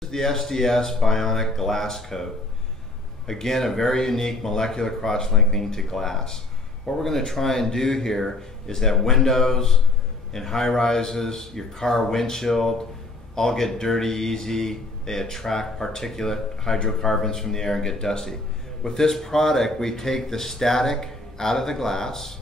This is the SDS Bionic Glass Coat. Again, a very unique molecular cross-linking to glass. What we're going to try and do here is that windows in high-rises, your car windshield, all get dirty easy. They attract particulate hydrocarbons from the air and get dusty. With this product, we take the static out of the glass,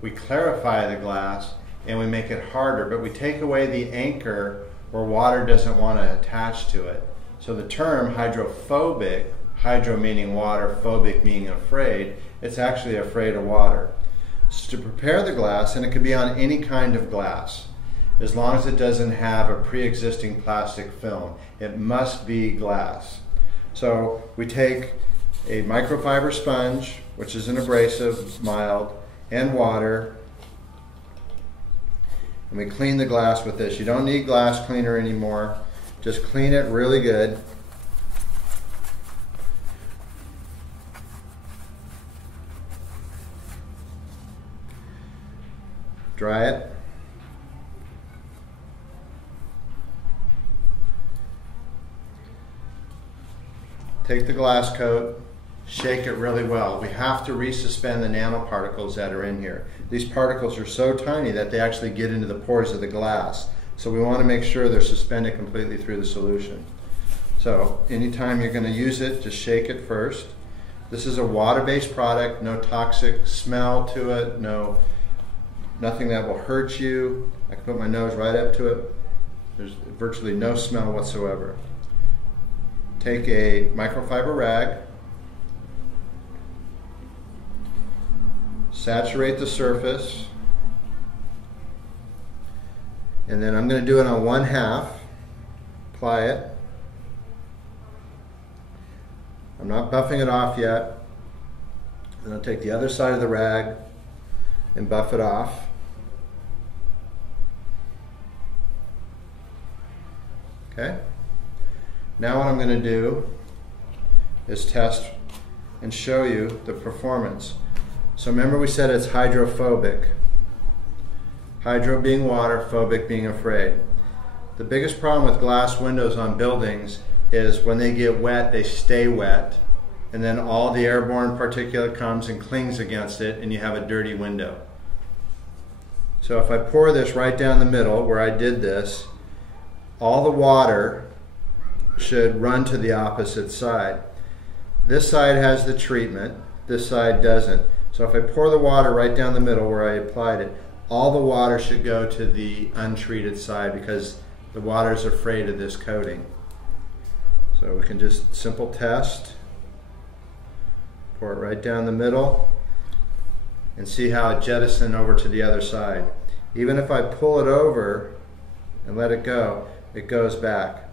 we clarify the glass, and we make it harder, but we take away the anchor where water doesn't want to attach to it. So the term hydrophobic, hydro meaning water, phobic meaning afraid, it's actually afraid of water. So to prepare the glass, and it could be on any kind of glass, as long as it doesn't have a pre-existing plastic film. It must be glass. So we take a microfiber sponge, which is an abrasive, mild, and water, and we clean the glass with this. You don't need glass cleaner anymore. Just clean it really good. Dry it. Take the glass coat, shake it really well. We have to resuspend the nanoparticles that are in here. These particles are so tiny that they actually get into the pores of the glass. So we want to make sure they're suspended completely through the solution. So anytime you're going to use it, just shake it first. This is a water-based product, no toxic smell to it, nothing that will hurt you. I can put my nose right up to it. There's virtually no smell whatsoever. Take a microfiber rag, saturate the surface, and then I'm going to do it on 1/2. Apply it. I'm not buffing it off yet. Then I'll take the other side of the rag and buff it off. Okay. Now what I'm going to do is test and show you the performance. So remember we said it's hydrophobic. Hydro being water, phobic being afraid. The biggest problem with glass windows on buildings is when they get wet, they stay wet, and then all the airborne particulate comes and clings against it, and you have a dirty window. So if I pour this right down the middle where I did this, all the water should run to the opposite side. This side has the treatment, this side doesn't. So if I pour the water right down the middle where I applied it, all the water should go to the untreated side because the water is afraid of this coating. So we can just simple test, pour it right down the middle, and see how it jettisons over to the other side. Even if I pull it over and let it go, it goes back.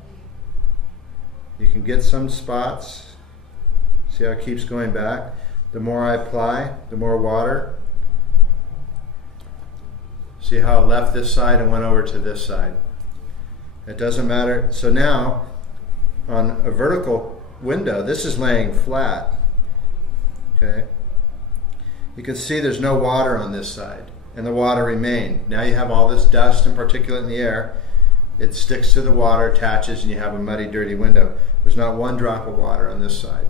You can get some spots. See how it keeps going back? The more I apply, the more water. See how it left this side and went over to this side. It doesn't matter. So now, on a vertical window, this is laying flat. Okay. You can see there's no water on this side, and the water remained. Now you have all this dust and particulate in the air. It sticks to the water, attaches, and you have a muddy, dirty window. There's not one drop of water on this side.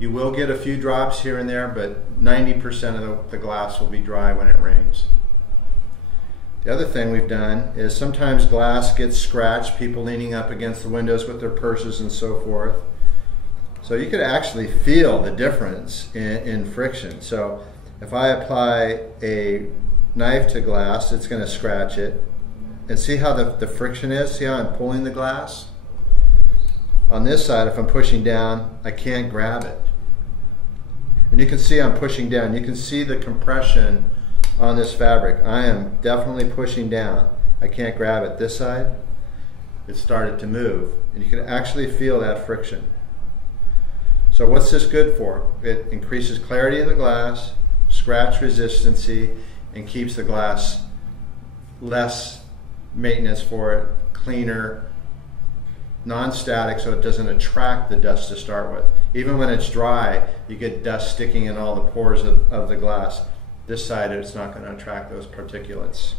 You will get a few drops here and there, but 90% of the glass will be dry when it rains. The other thing we've done is sometimes glass gets scratched, people leaning up against the windows with their purses and so forth. So you could actually feel the difference in friction. So if I apply a knife to glass, it's going to scratch it. And see how the friction is? See how I'm pulling the glass? On this side, if I'm pushing down, I can't grab it. And you can see I'm pushing down. You can see the compression on this fabric. I am definitely pushing down. I can't grab it. This side, it started to move. And you can actually feel that friction. So what's this good for? It increases clarity in the glass, scratch resistancy, and keeps the glass less maintenance for it, cleaner, non-static, so it doesn't attract the dust to start with. Even when it's dry, you get dust sticking in all the pores of the glass. This side, it's not going to attract those particulates.